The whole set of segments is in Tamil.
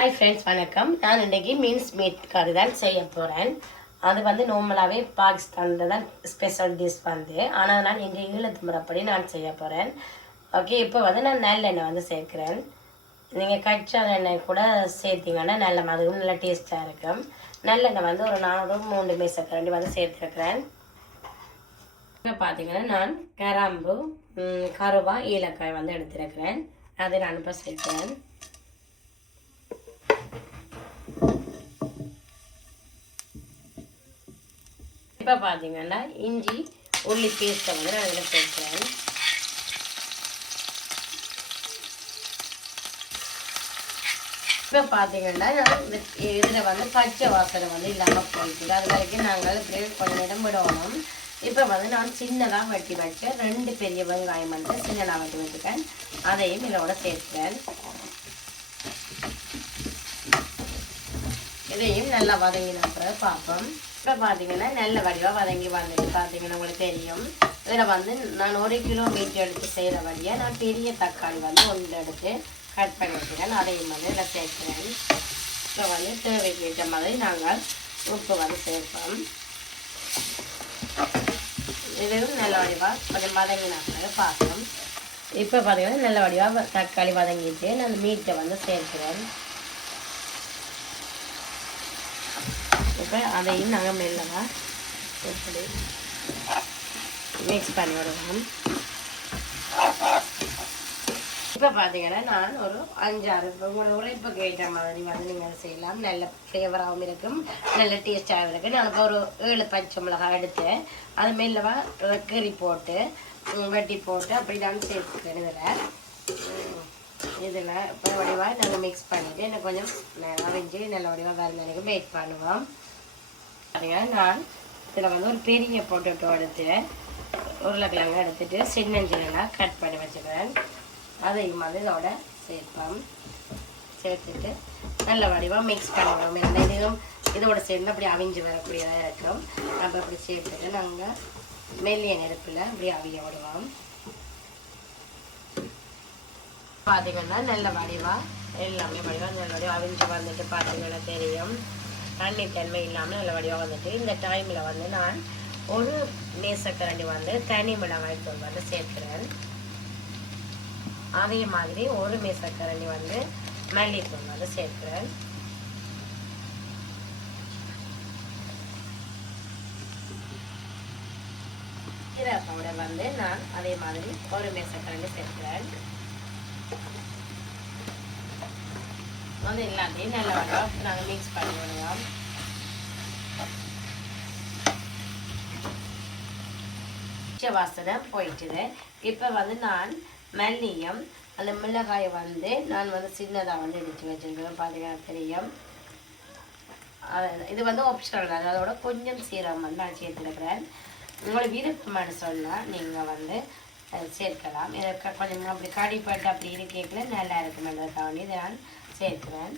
ஹாய் ஃப்ரெண்ட்ஸ், வணக்கம். நான் இன்றைக்கி மீன்ஸ் மீட் கறி தான் செய்ய போகிறேன். அது வந்து நார்மலாகவே பாகிஸ்தானில் தான் ஸ்பெஷல் டிஷ் வந்து, ஆனால் நான் எங்கள் ஈழத்து முறைப்படி நான் செய்ய போகிறேன். ஓகே, இப்போ வந்து நான் நல்லெண்ணெய் வந்து சேர்க்குறேன். நீங்கள் கச்சா எண்ணெய் கூட சேர்த்திங்கன்னா நல்ல மாதிரி நல்ல டேஸ்ட்டாக இருக்கும். நல்லெண்ணெய் வந்து ஒரு 4-3 மேசக்கரண்டி வந்து சேர்த்துருக்குறேன். இப்போ பார்த்தீங்கன்னா நான் கிராம்பு, கருவா, ஏலக்காய் வந்து எடுத்துருக்கிறேன். அதை நான் இப்போ சேர்க்குறேன். இப்போ பார்த்தீங்கன்னா இஞ்சி உள்ளி பேஸ்ட்டை வந்து நான் இதில் சேர்க்குறேன். இப்போ பார்த்தீங்கன்னா நான் இந்த இதில் வந்து பச்சை வாசனை வந்து இல்லாமல் போயிட்டு அது வரைக்கும் நாங்கள் இப்படியே கொஞ்சம் நேரம் விடணும். இப்போ வந்து நான் சின்னதாக வெட்டி வச்சேன் 2 பெரிய வெங்காயம் வந்து சின்னதாக வெட்டி வச்சுட்டேன். அதையும் இதோட சேர்க்கிறேன். இதையும் நல்லா வதங்கின பிறகு பார்ப்போம். இப்போ பார்த்தீங்கன்னா நல்ல வடிவாக வதங்கி வந்துட்டு பார்த்தீங்கன்னா உங்களுக்கு தெரியும். இதில் வந்து நான் 1 கிலோ மீட் எடுத்து செய்கிற வழியாக நான் பெரிய தக்காளி வந்து 1 எடுத்து கட் பண்ணி வச்சுக்கிறேன். அதையும் வந்து இதில் சேர்க்கிறேன். இப்போ வந்து தேவைக்கு ஏற்ற மாதிரி நாங்கள் உப்பு வந்து சேர்ப்போம். இதுவும் நல்ல வடிவாக கொஞ்சம் வதங்கின பிறகு பார்ப்போம். இப்போ பார்த்தீங்கன்னா நல்ல வடிவாக தக்காளி வதங்கிட்டு நான் மீட்டை வந்து சேர்க்கிறேன். இப்போ அதையும் நாங்கள் மெல்லவா எப்படி மிக்ஸ் பண்ணி விடுவோம். இப்போ பார்த்தீங்கன்னா நான் ஒரு 5-6 உங்களோட உரைப்புக்கு ஏற்ற மாதிரி வந்து நீங்கள் செய்யலாம். நல்ல ஃப்ளேவராகவும் இருக்கும், நல்ல டேஸ்டாகவும் இருக்குது. நான் இப்போ ஒரு 7 பச்சை மிளகாய் எடுத்து அது மெல்லவா கறி போட்டு வெட்டி போட்டு அப்படி தான் சேர்த்துக்கிறேன். இதில் இப்போ வடிவாக நாங்கள் மிக்ஸ் பண்ணிவிட்டு எனக்கு கொஞ்சம் அரைஞ்சி நல்ல வடிவாக வேறு எனக்கு வெயிட் பண்ணுவோம். நான் இதில் வந்து ஒரு பெரிய பொட்டேட்டோ எடுத்து உருளைக்கிழங்கு எடுத்துட்டு சின்னஞ்சின்னதாக கட் பண்ணி வச்சுக்கிறேன். அதையும் வந்து இதோட சேர்ப்போம். சேர்த்துட்டு நல்ல வடிவாக மிக்ஸ் பண்ணிடுவோம். எந்த இதுவும் இதோட சேர்ந்து அப்படி அவிஞ்சு வரக்கூடியதாக இருக்கும். நம்ம அப்படி சேர்த்துட்டு நாங்கள் மெல்லிய நெருப்பில் அப்படி அவிய விடுவோம். பார்த்தீங்கன்னா நல்ல வடிவாக எல்லாமே வடிவாக நல்ல வடிவாக அவிஞ்சு வந்துட்டு பார்த்தீங்கன்னா தெரியும். தண்ணி தன்மை இல்லாமல் நல்ல வடிவாக வந்துட்டு இந்த டைமில் வந்து நான் ஒரு நேசக்கரண்டி வந்து தனி மிளகாய் தூள் வந்து சேர்க்கிறேன். அதே மாதிரி ஒரு மேசக்கரண்டி வந்து மல்லித்தூள் வந்து சேர்க்கிறேன். ஜீரா பவுடர் வந்து நான் அதே மாதிரி ஒரு மேசக்கரண்டி சேர்க்கிறேன். வந்து எல்லாத்தையும் நல்ல வடிவாக நாங்கள் மிக்ஸ் பண்ணி விடுவோம். வாசனை போயிட்டுது. இப்போ வந்து நான் மல்லியும் அந்த மிளகாயை வந்து நான் வந்து சின்னதாக வந்து எடுத்து வச்சுருக்கேன். பார்த்தீங்கன்னா தெரியும். இது வந்து ஆப்ஷனல், அதோட கொஞ்சம் சீரகம் வந்து நான் சேர்த்துருக்கிறேன். உங்களுக்கு விருப்பமான சொன்னால் நீங்கள் வந்து சேர்க்கலாம். எனக்கு கொஞ்சம் அப்படி கடிப்பட்டு அப்படி இருக்கேக்கல நல்லா இருக்குமென்றதுக்காண்டி இதை நான் சேர்க்கிறேன்.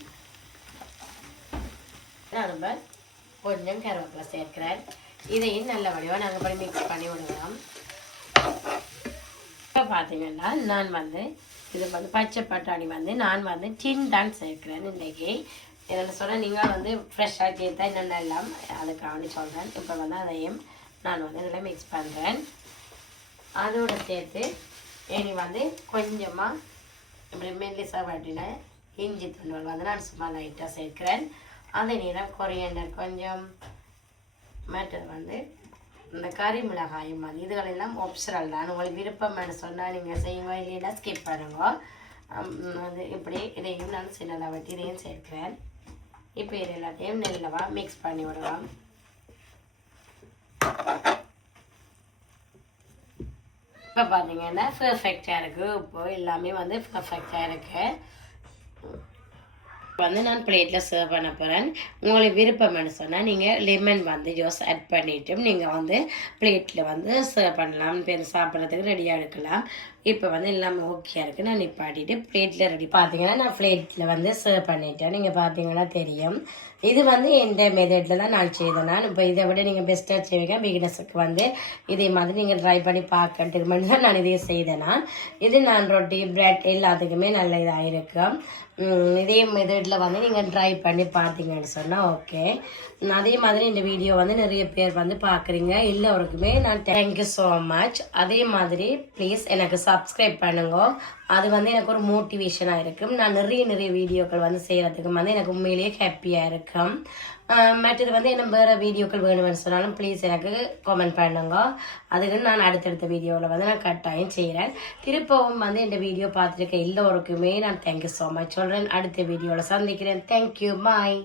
நான் கொஞ்சம் கருவேப்பிலை சேர்க்கிறேன். இதையும் நல்ல வடிவாக நாங்கள் போய் மிக்ஸ் பண்ணி விடுவோம். இப்போ பார்த்தீங்கன்னா நான் வந்து இது வந்து பச்சை பட்டாணி வந்து நான் வந்து டின் தான் சேர்க்கிறேன். இன்றைக்கி என்னென்னு சொன்னால் நீங்கள் வந்து ஃப்ரெஷ்ஷாக சேர்த்தா இன்னும் எல்லாம் அதுக்காண்டி சொல்கிறேன். இப்போ வந்து அதையும் நான் வந்து இதில் மிக்ஸ் பண்ணுறேன். அதோடு சேர்த்து இனி வந்து கொஞ்சமாக இப்படி மெல்லிசாக வட்டின இஞ்சி துண்டுகள் வந்து நான் சும்மா லைட்டாக சேர்க்கிறேன். அதே நேரம் கொரியண்டர் கொஞ்சம் மற்றது வந்து இந்த கறி மிளகாயும் வந்து இதுகளெல்லாம் ஆப்ஷனல் தான். உங்களுக்கு விருப்பம்னு சொன்னால் நீங்கள் செய்யுங்க, இல்லைன்னா ஸ்கிப் பண்ணுங்க. அது இப்படி இதையும் நான் சின்னதாக வட்டி இதையும் சேர்க்கிறேன். இப்போ இது எல்லாத்தையும் நெல்லவா மிக்ஸ் பண்ணி விடுவோம். இப்போ பார்த்தீங்கன்னா பர்ஃபெக்டாக இருக்குது. இப்போ எல்லாமே வந்து பர்ஃபெக்டாக இருக்குது. வந்து நான் பிளேட்டில் சர்வ் பண்ண போகிறேன். உங்களுக்கு விருப்பம்னு சொன்னால் நீங்கள் லெமன் வந்து ஜூஸ் ஆட் பண்ணிவிட்டு நீங்கள் வந்து பிளேட்டில் வந்து சர்வ் பண்ணலாம். பேர் சாப்பிட்றதுக்கு ரெடியாக எடுக்கலாம். இப்போ வந்து எல்லாமே ஓகே இருக்குது. நான் நிப்பாட்டிட்டு பிளேட்டில் ரெடி பார்த்தீங்கன்னா நான் பிளேட்டில் வந்து சர்வ் பண்ணிட்டேன். நீங்கள் பார்த்தீங்கன்னா தெரியும். இது வந்து எந்த மெத்தடில் தான் நான் செய்தேன். நான் இப்போ இதை விட நீங்கள் பெஸ்ட்டாக செய்வீங்க. பிகினர்ஸுக்கு வந்து இதே மாதிரி நீங்கள் ட்ரை பண்ணி பார்க்கறதுக்கு மட்டும் தான் நான் இதையே செய்தேன். இது நான் ரொட்டி பிரெட் எல்லாத்துக்குமே நல்ல இதாக இருக்கும். இதே மெத்தட் வீட்டில் வந்து நீங்கள் ட்ரை பண்ணி பார்த்தீங்கன்னு சொன்னால் ஓகே. அதே மாதிரி இந்த வீடியோ வந்து நிறைய பேர் வந்து பார்க்குறீங்க. எல்லோருக்குமே நான் தேங்க்யூ ஸோ மச். அதே மாதிரி ப்ளீஸ் எனக்கு சப்ஸ்கிரைப் பண்ணுங்க. அது வந்து எனக்கு ஒரு மோட்டிவேஷனாக இருக்கும். நான் நிறைய வீடியோக்கள் வந்து செய்கிறதுக்கு வந்து எனக்கு உண்மையிலேயே ஹாப்பியாக இருக்கும். மற்றது வந்து என்ன வேறு வீடியோக்கள் வேணும்னு சொன்னாலும் ப்ளீஸ் எனக்கு கமெண்ட் பண்ணுங்க. அதுக்கு நான் அடுத்தடுத்த வீடியோவில் வந்து நான் கட்டாயம் செய்கிறேன். திருப்பவும் வந்து இந்த வீடியோ பார்த்துருக்க எல்லோருக்குமே நான் தேங்க்யூ ஸோ மச் சொல்கிறேன். அடுத்த வீடியோவில் சந்திக்கிறேன். தேங்க்யூ, பாய்.